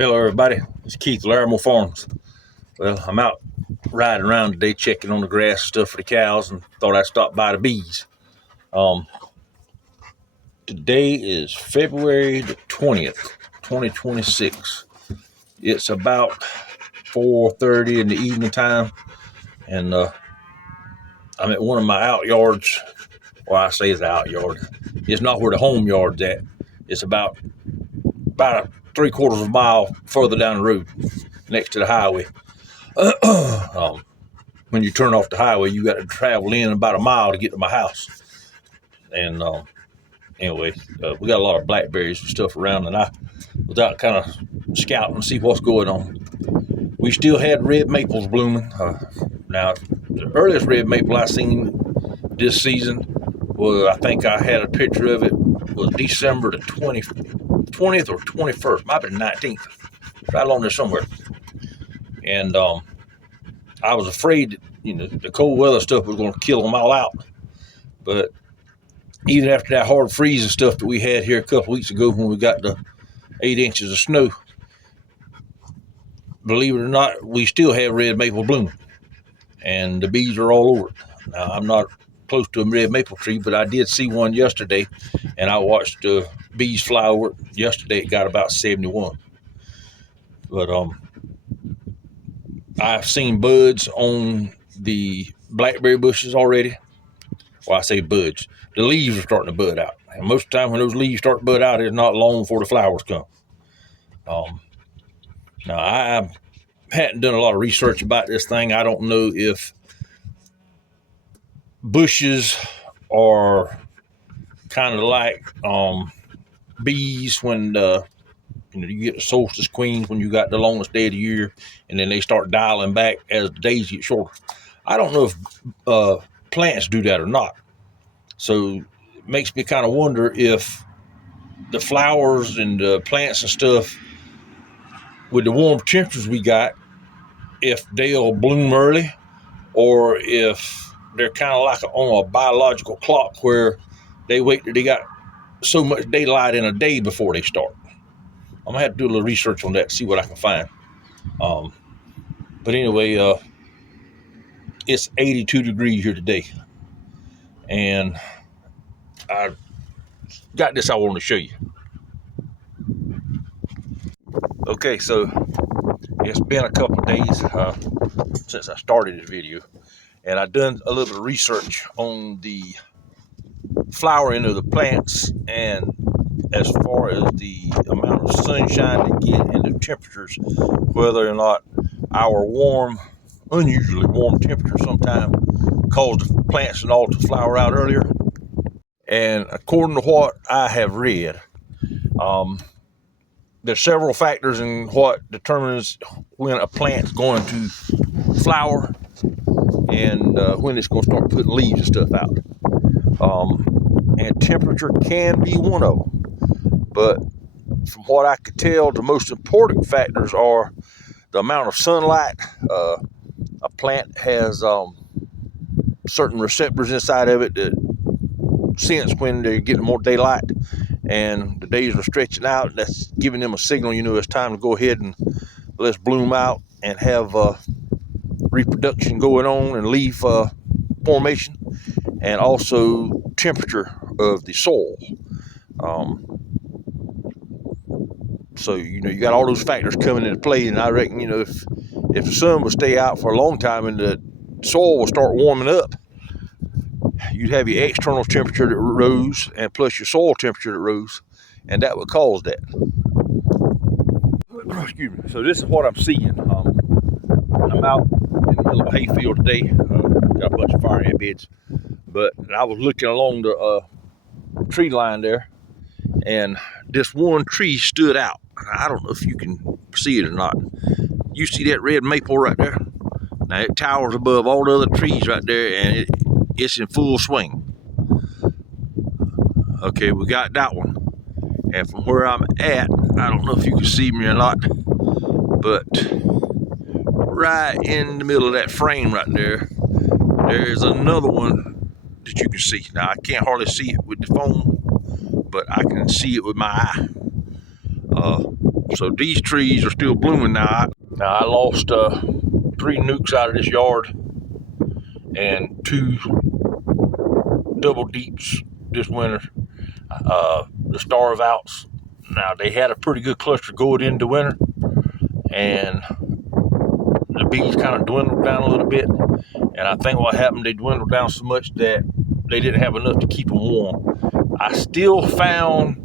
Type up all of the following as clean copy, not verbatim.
Hello, everybody. It's Keith, Larimore Farms. Well, I'm out riding around today, checking on the grass stuff for the cows, and thought I'd stop by the bees. Today is February the 20th, 2026. It's about 4:30 in the evening time, and I'm at one of my out yards. Well, I say it's the out yard. It's not where the home yard's at. It's about a 3/4 of a mile further down the road, next to the highway. When you turn off the highway, you got to travel in about a mile to get to my house. And anyway, we got a lot of blackberries and stuff around, and I was out kind of scouting to see what's going on. We still had red maples blooming. Now, the earliest red maple I seen this season was, I think I had a picture of it, was December the 20th or 21st, might be the 19th, right along there somewhere. And I was afraid that, the cold weather stuff was going to kill them all out. But even after that hard freeze and stuff that we had here a couple weeks ago when we got the 8 inches of snow, believe it or not, we still have red maple blooming. And the bees are all over it. Now, I'm not close to a red maple tree, but I did see one yesterday, and I watched the bees fly over it. Yesterday, it got about 71. But I've seen buds on the blackberry bushes already. Well, I say buds. The leaves are starting to bud out. And most of the time when those leaves start to bud out, it's not long before the flowers come. Now, I hadn't done a lot of research about this thing. I don't know if bushes are kind of like bees when you get the solstice queens, when you got the longest day of the year, and then they start dialing back as the days get shorter. I don't know if plants do that or not. So it makes me kind of wonder if the flowers and the plants and stuff, with the warm temperatures we got, if they'll bloom early, or if they're kind of like on a biological clock where they wait till they got so much daylight in a day before they start. I'm gonna have to do a little research on that, see what I can find. But anyway, it's 82 degrees here today, and I got this I want to show you. Okay, so it's been a couple of days since I started this video, and I've done a little bit of research on the flowering of the plants, and as far as the amount of sunshine they get and the temperatures, whether or not our unusually warm temperatures sometimes cause the plants and all to flower out earlier. And according to what I have read, there's several factors in what determines when a plant's going to flower and when it's going to start putting leaves and stuff out. And temperature can be one of them. But from what I could tell, the most important factors are the amount of sunlight. A plant has certain receptors inside of it that sense when they're getting more daylight and the days are stretching out. That's giving them a signal, it's time to go ahead and let's bloom out and have reproduction going on and leaf formation, and also temperature of the soil. So you got all those factors coming into play, and I reckon if the sun would stay out for a long time and the soil will start warming up, you'd have your external temperature that rose and plus your soil temperature that rose, and that would cause that. Excuse me. So this is what I'm seeing. I'm out in the middle of a hayfield today. Got a bunch of fire ant beds, but I was looking along the tree line there, and this one tree stood out. I don't know if you can see it or not. You see that red maple right there? Now it towers above all the other trees right there, and it's in full swing. Okay, we got that one. And from where I'm at, I don't know if you can see me or not, but right in the middle of that frame right there, there's another one that you can see. Now I can't hardly see it with the phone, but I can see it with my eye. So these trees are still blooming now. I lost 3 nukes out of this yard and 2 double deeps this winter. The starve outs. Now they had a pretty good cluster going into winter, and the bees kind of dwindled down a little bit. And I think what happened, they dwindled down so much that they didn't have enough to keep them warm. I still found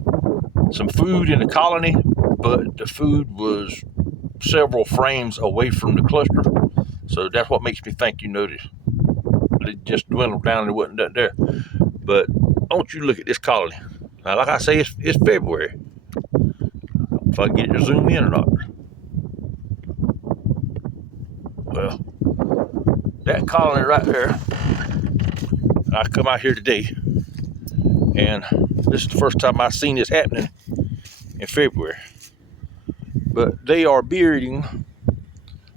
some food in the colony, but the food was several frames away from the cluster. So that's what makes me think, it just dwindled down and there wasn't nothing there. But don't you look at this colony. Now, like I say, it's February. If I can get it to zoom in or not. Well, that colony right there, I come out here today, and this is the first time I've seen this happening in February. But they are bearding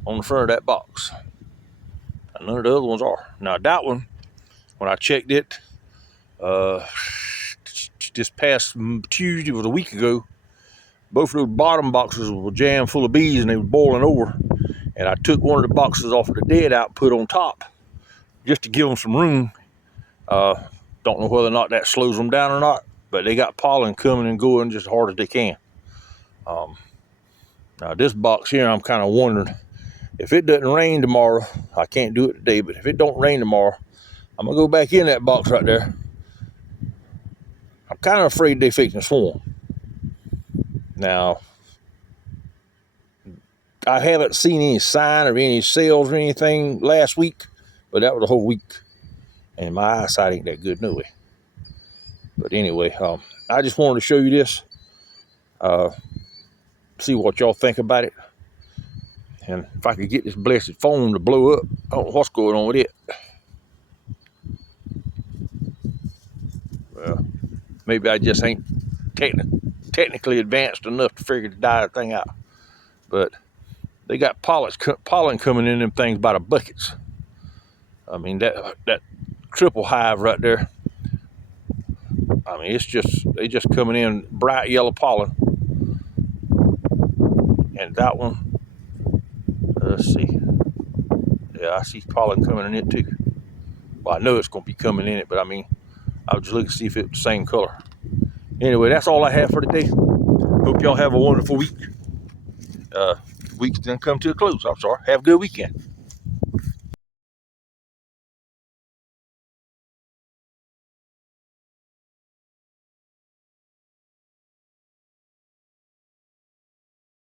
on the front of that box. And none of the other ones are. Now that one, when I checked it, this past Tuesday, was a week ago, both of those bottom boxes were jammed full of bees and they were boiling over. And I took one of the boxes off of the dead out and put on top just to give them some room. Don't know whether or not that slows them down or not, but they got pollen coming and going just as hard as they can. Now this box here, I'm kind of wondering, if it doesn't rain tomorrow, I can't do it today, but if it don't rain tomorrow, I'm gonna go back in that box right there. I'm kind of afraid they fixing to swarm. Now, I haven't seen any sign of any cells or anything last week, but that was a whole week, and my eyesight ain't that good no way. But anyway, I just wanted to show you this, see what y'all think about it, and if I could get this blessed phone to blow up, I don't know what's going on with it. Well, maybe I just ain't technically advanced enough to figure the darn thing out. But they got pollen coming in them things by the buckets. I mean, that triple hive right there, I mean, they just coming in bright yellow pollen. And that one, let's see. Yeah, I see pollen coming in it too. Well, I know it's going to be coming in it, but I mean, I'll just look to see if it's the same color. Anyway, that's all I have for today. Hope y'all have a wonderful week. Week's done come to a close. I'm sorry. Have a good weekend.